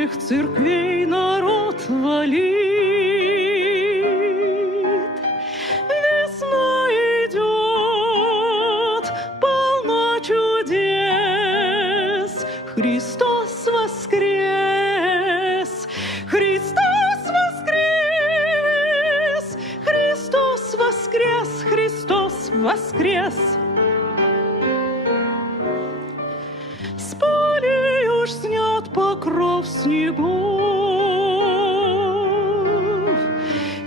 всех церквей народ валит. Весна идет, полна чудес. Христос воскрес! Христос воскрес! Христос воскрес! Христос воскрес! С полей уж снят покров снегов,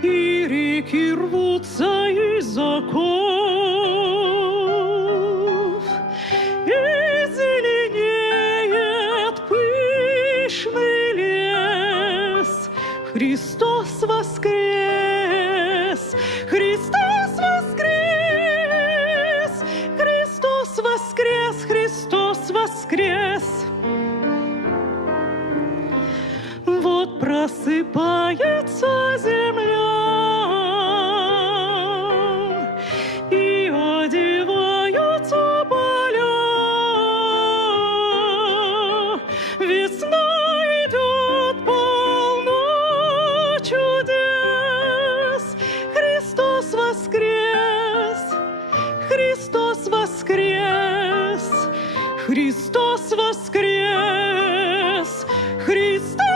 и реки рвутся из оков, и зеленеет пышный лес. Христос воскрес! Христос воскрес! Христос воскрес! Христос воскрес! Вот просыпается земля, и одеваются поля. Весна идет, полна чудес. Христос воскрес! Христос воскрес! Христос воскрес! Христос